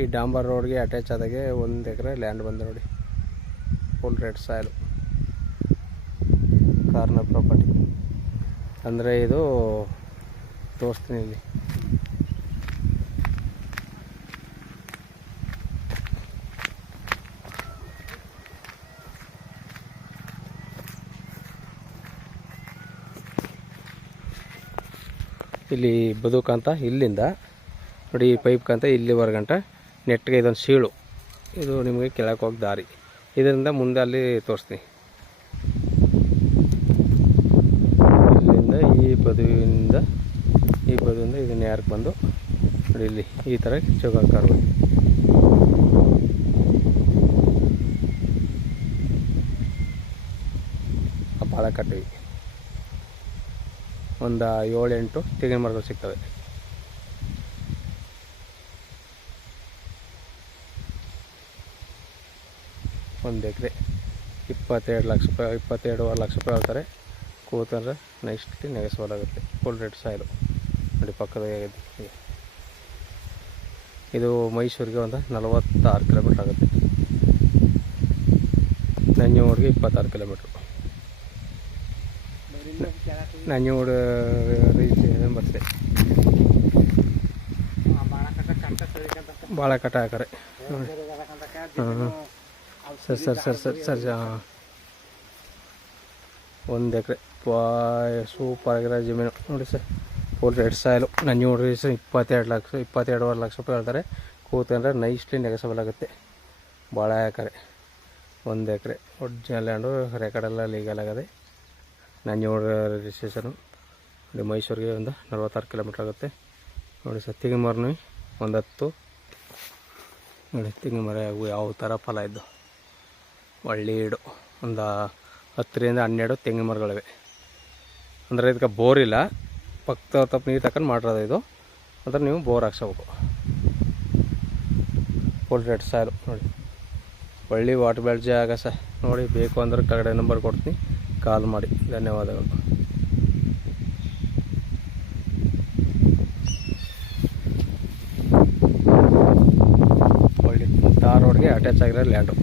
ಈ ಡಾಂಬರ್ ರೋಡ್ಗೆ ಅಟ್ಯಾಚ್ ಆದಾಗೆ 1 ಎಕರೆ ಲ್ಯಾಂಡ್ ಬಂದು ನೋಡಿ. Full red soil, corner property. ಅಂದರೆ ಇದು ತೋರಿಸ್ತೀನಿ ಇಲ್ಲಿ. ಇಲ್ಲಿ ಬದುಕಂತ ಇಲ್ಲಿಂದ ನೋಡಿ, ಈ ಪೈಪ್ಗಂತ ಇಲ್ಲಿವರೆಗಂಟ ನೆಟ್ಗೆ ಇದೊಂದು ಸೀಳು, ಇದು ನಿಮಗೆ ಕೆಳಕ್ಕೆ ಹೋಗಿ ದಾರಿ. ಇದರಿಂದ ಮುಂದೆ ಅಲ್ಲಿ ತೋರಿಸ್ತೀನಿ. ಇಲ್ಲಿಂದ ಈ ಬದುವಿಂದ ಇದು ನೇರಕ್ಕೆ ಬಂದು ನೋಡಿ, ಇಲ್ಲಿ ಈ ಥರ ಚೌಕಾಕಾರ ಭಾಳ ಕಟ್ಟಿವಿ. ಒಂದು 7-8 ತೆಂಗಿನ ಮರಗಳು ಸಿಗ್ತವೆ. ಒಂದು ಎಕರೆ 22 ಲಕ್ಷ ರೂಪಾಯಿ, 22.5 ಲಕ್ಷ ರೂಪಾಯಿ ಹೇಳ್ತಾರೆ. ಕೂತಂದ್ರೆ ನೆಕ್ಸ್ಟ್ ನೆಗೆಸ್ಬೋದಾಗುತ್ತೆ. ಫುಲ್ ರೆಡ್ ಸಾಯಿಲು ನೋಡಿ, ಪಕ್ಕದಾಗೆ. ಇದು ಮೈಸೂರಿಗೆ ಒಂದು 46 ಕಿಲೋಮೀಟ್ರ್ ಆಗುತ್ತೆ. ನಂಜನಗೂಡಿಗೆ 26 ಕಿಲೋಮೀಟ್ರು. ನಂಜನಗೂಡು ಬರ್ತದೆ. ಭಾಳ ಕಟ್ಟ ಹಾಕಾರೆ ನೋಡಿ. ಸರ್ 1 ಎಕರೆ ಸೂಪರ್ ಆಗಿರೋ ಜಮೀನು ನೋಡಿ sir. Full red soil. Nanjangud sir 22.5 lakh ರೂಪಾಯಿ ಹೇಳ್ತಾರೆ. ಕೂತಂದ್ರೆ ನೈಸ್ಲಿ ನೆಗೆಸಬಲ್ ಆಗುತ್ತೆ. ಭಾಳ ಹಾಕಾರೆ. 1 ಎಕರೆ ಒರಿಜಿನಲ್ ಲ್ಯಾಂಡು, ರೆಕಾರ್ಡೆಲ್ಲ ಲೀಗಲ್ ಆಗದೆ. ನಂಜನಗೂಡು ರಿಜಿಸ್ಟ್ರೇಷನು ನೋಡಿ. ಮೈಸೂರಿಗೆ ಒಂದು 46 ಕಿಲೋಮೀಟ್ರ್ ಆಗುತ್ತೆ ನೋಡಿ ಸರ್. ತೆಂಗಿನ ಮರನೂ ಒಂದು 10 ನೋಡಿ. ತೆಂಗಿನ ಮರ ಯಾವ ಥರ ಫಲ ಇದ್ದು ಒಳ್ಳೆ ಈಡು. ಒಂದು 10ರಿಂದ 12 ತೆಂಗಿನ ಮರಗಳಿವೆ. ಅಂದರೆ ಇದಕ್ಕೆ ಬೋರ್ ಇಲ್ಲ, ಪಕ್ಕ ನೀರು ತಗೊಂಡು ಮಾಡಿರೋದು ಇದು. ಅಂದರೆ ನೀವು ಬೋರ್ ಹಾಕ್ಸ್ಬೇಕು. ಫುಲ್ ರೆಡ್ ಸಾಯಿಲು ನೋಡಿ. ಒಳ್ಳೆ ವಾಟರ್ ಬೆಲ್ಟ್ ಜಾಗ ಸರ್ ನೋಡಿ. ಬೇಕು ಅಂದ್ರೆ ಕೆಳಗಡೆ ನಂಬರ್ ಕೊಡ್ತೀನಿ, ಕಾಲ್ ಮಾಡಿ. ಧನ್ಯವಾದಗಳು. ಒಳ್ಳೆ ಟಾರ್ ರೋಡ್ಗೆ ಅಟ್ಯಾಚ್ ಆಗಿರೋ ಲ್ಯಾಂಡು.